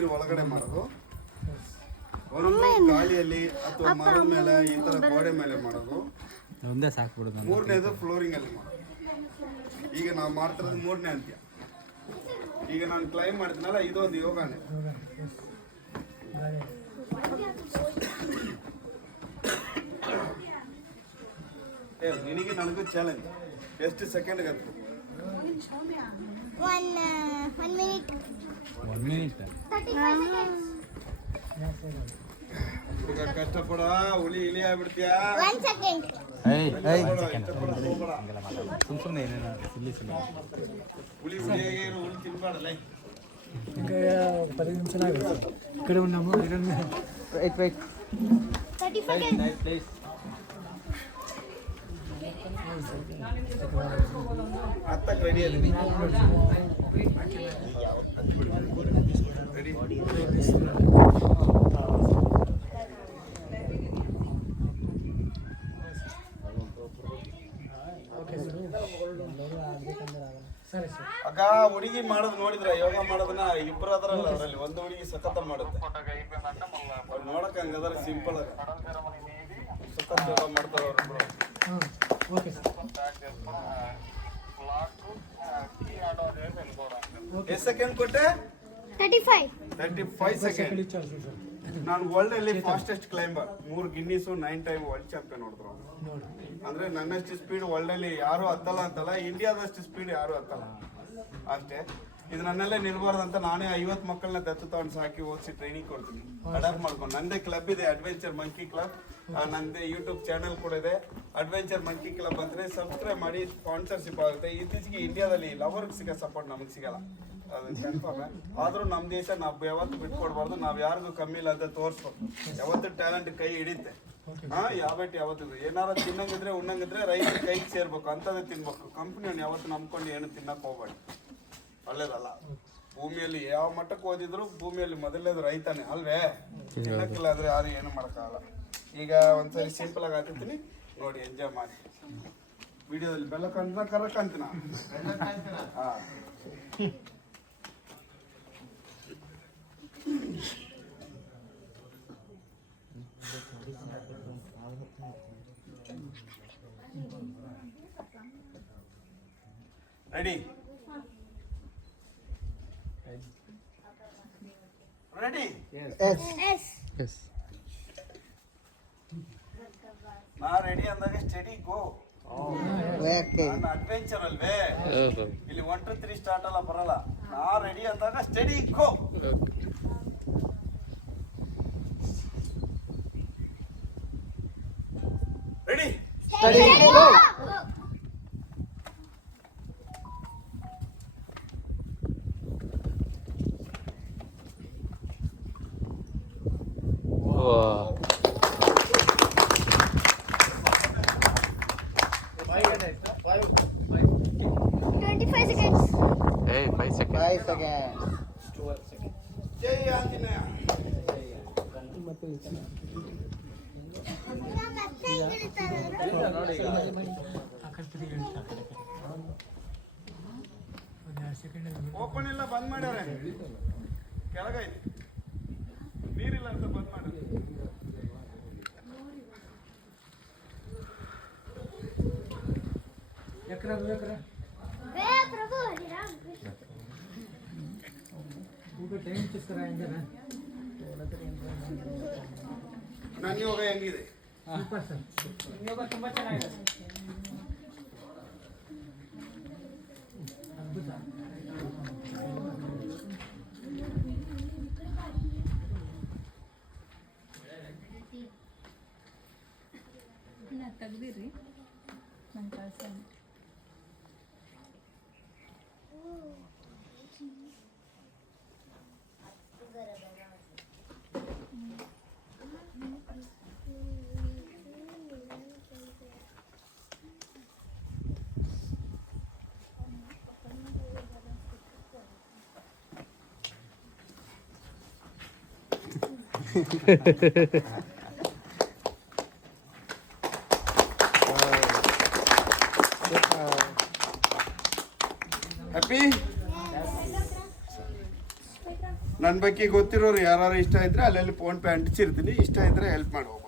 ನೀರು ಒಳಗಡೆ ಮಾಡೋದು, ಒಂದು ಗಾಳಿಯಲ್ಲಿ ಅಥವಾ ಮರದ ಮೇಲೆ ಈ ತರ ಗೋಡೆ ಮೇಲೆ ಮಾಡೋದು, ಒಂದೇ ಸಾಕ್ಬಿಡೋದು. ಮೂರನೇದು ಫ್ಲೋರಿಂಗ್ ಅಲ್ಲಿ ಮಾಡೋದು. ಈಗ ನಾವು ಮಾಡ್ತಿರೋದು ಮೂರನೇ ಅಂತ್ಯ. ಈಗ ನಾನು ಕ್ಲೈಮ್ ಮಾಡ್ತೀನಲ್ಲ, ಇದೊಂದು ಯೋಗಾನೇ. ನಿನಗೆ ನನಗೂ ಚಾಲೆಂಜ್. ಎಷ್ಟು ಸೆಕೆಂಡ್ ಹತ್ತು? 1 minute. 1 minute. 35 seconds. ಹುಡುಗ ಕಷ್ಟಪಡ, ಹುಲಿ ಇಲಿ ಆಗ್ಬಿಡ್ತೀಯಾ? 1 second. ಸುಮ್ಮನೆ ಏನೇನು ಸಿಲ್ಲಿ ಹುಲಿ ಹುಲಿಯಾಗೆ ಹುಲಿ ತಿನ್ಬಾರ್ದಲ್ಲ. ఇంకా 10 నిమిషాలు ఆగు. ఇక్కడ ఉన్నాము. Right 30 seconds. ప్లీజ్. ಹತ್ತಕ್ಕೆ ರೆಡಿ ಅದೀನಿ. ಅಕ್ಕ ಹುಡುಗಿ ಮಾಡೋದು ನೋಡಿದ್ರ, ಯೋಗ ಮಾಡೋದನ್ನ ಇಬ್ಬರು ಅದರಲ್ಲ, ಅದರಲ್ಲಿ ಒಂದು ಹುಡುಗಿ ಸಖತ್ತ ಮಾಡುತ್ತೆ. ಅವ್ರು ನೋಡಕ್ ಹಂಗದಾರ, ಸಿಂಪಲ್ ಅದ, ಸಖತ್ ಯೋಗ ಮಾಡ್ತಾರ ಅವ್ರಿಬ್ರು. ಎಷ್ಟು ಸೆಕೆಂಡ್ ಕೊಟ್ಟೆ? 35 ಸೆಕೆಂಡ್. ನಾನು ವರ್ಲ್ಡ್ ಅಲ್ಲಿ fastest climber. 3 ಗಿನ್ನಿಸು, 9 time world champion ನೋಡಿದ್ರು. ಅಂದ್ರೆ ನನ್ನಷ್ಟು ಸ್ಪೀಡ್ ವರ್ಲ್ಡ್ ಅಲ್ಲಿ ಯಾರು ಹತ್ತಲ್ಲ ಅಂತಲ್ಲ, ಇಂಡಿಯಾದಷ್ಟು ಸ್ಪೀಡ್ ಯಾರು ಹತ್ತಲ್ಲ ಅಷ್ಟೇ. ಇದು ನನ್ನಲ್ಲೇ ನಿಲ್ಬಾರ್ದಂತ ನಾನೇ 50 ಮಕ್ಕಳನ್ನ ದತ್ತು ತಗೊಂಡು ಸಾಕಿ ಓದಿಸಿ ಟ್ರೈನಿಂಗ್ ಕೊಡ್ತೀನಿ. ಅಡಾಪ್ಟ್ ಮಾಡ್ಕೊಂಡು ನಂದೇ ಕ್ಲಬ್ ಇದೆ, ಅಡ್ವೆಂಚರ್ ಮಂಕಿ ಕ್ಲಬ್. ನಂದೇ ಯೂಟ್ಯೂಬ್ ಚಾನಲ್ ಕೂಡ ಇದೆ, ಅಡ್ವೆಂಚರ್ ಮಂಕಿ ಕ್ಲಬ್. ಅಂದ್ರೆ ಸಬ್ಸ್ಕ್ರೈಬ್ ಮಾಡಿ, ಸ್ಪಾನ್ಸರ್ಶಿಪ್ ಆಗುತ್ತೆ. ಇತ್ತೀಚೆಗೆ ಇಂಡಿಯಾದಲ್ಲಿ ಲವರ್ಗೆ ಸಿಗೋ ಸಪೋರ್ಟ್ ನಮಗೆ ಸಿಗಲ್ಲ, ಅದು ಕನ್ಫರ್ಮ್. ಆದ್ರೂ ನಮ್ಮ ದೇಶ ನಾವು ಯಾವತ್ತು ಬಿಟ್ಕೊಡ್ಬಾರ್ದು, ನಾವು ಯಾರಿಗೂ ಕಮ್ಮಿ ಇಲ್ಲ ಅಂತ ತೋರಿಸ್ಬೇಕು. ಯಾವತ್ತು ಟ್ಯಾಲೆಂಟ್ ಕೈ ಹಿಡಿತೆ. ಯಾವತ್ತು ಯಾವತ್ತಿದ್ರು ಏನಾರ ತಿನ್ನಂಗಿದ್ರೆ ಉಣ್ಣಂಗಿದ್ರೆ ರೈತರ ಕೈಗೆ ಸೇರ್ಬೇಕು, ಅಂತದೇ ತಿನ್ಬೇಕು. ಕಂಪ್ನಿಯನ್ನು ಯಾವತ್ತು ನಂಬ್ಕೊಂಡು ಏನು ತಿನ್ನಕ್ ಹೋಗ್ಬೇಡಿ, ಒಳ್ಳೇದಲ್ಲ. ಭೂಮಿಯಲ್ಲಿ ಯಾವ ಮಟ್ಟಕ್ಕೆ ಓದಿದ್ರು ಭೂಮಿಯಲ್ಲಿ ಮೊದಲನೇದು ರೈತಾನೆ ಅಲ್ವೇ. ತಿನ್ನಕ್ಕಿಲ್ಲ ಅಂದ್ರೆ ಯಾರು ಏನು ಮಾಡೋಕ್ಕಾಗಲ್ಲ. ಈಗ ಒಂದ್ಸರಿ ಸಿಂಪಲ್ ಆಗಿ ಹಾಕಿರ್ತೀನಿ ನೋಡಿ, ಎಂಜಾಯ್ ಮಾಡಿ. ವಿಡಿಯೋದಲ್ಲಿ ಬೆಲ್ಲ ಕಂತ ಕರಕ್ ಅಂತೀನ. Ready ready? Yes. ನಾ ರೆಡಿ ಅಂದಾಗ ಸ್ಟಡಿ ಗೋ. ನಾನು ಅಡ್ವೆಂಚರ್ ಅಲ್ವೇ, ಇಲ್ಲಿ 1 2 3 ಸ್ಟಾರ್ಟ್ ಅಲ್ಲ ಬರಲ್ಲ. ನಾ ರೆಡಿ ಅಂದಾಗ ಸ್ಟಡಿ ಗೋ. Ready Steady, go. Hey, 5 seconds. 5 seconds. 12 seconds. ಜೈ ಆಂಜನೇಯ. ಓಪನ್ ಇಲ್ಲ, ಬಂದ್ ಮಾಡ್ಯಾರೆ. ಕೆಳಗೈತಿ ನೀರಿಲ್ಲ ಅಂತ ಬಂದ್ ಮಾಡ. ನನ್ನ ಯೋಗ ಹೆಂಗಿದೆ? ಯೋಗ ತುಂಬಾ ಚೆನ್ನಾಗಿದೆ. ಅದ್ಭುತ. ತೆಗ್ದಿರಿ ನನ್ನ ಕಳ್ಸೋಣ. ಹ್ಯಾಪಿ? ನನ್ನ ಬಗ್ಗೆ ಗೊತ್ತಿರೋರು ಯಾರು ಇಷ್ಟ ಇದ್ರೆ ಅಲ್ಲೆಲ್ಲಿ ಫೋನ್ ಪೇ ಅಂಟಿಸಿರ್ತೀನಿ, ಇಷ್ಟ ಇದ್ರೆ ಹೆಲ್ಪ್ ಮಾಡಿ ಹೋಗ್ಬೋದು.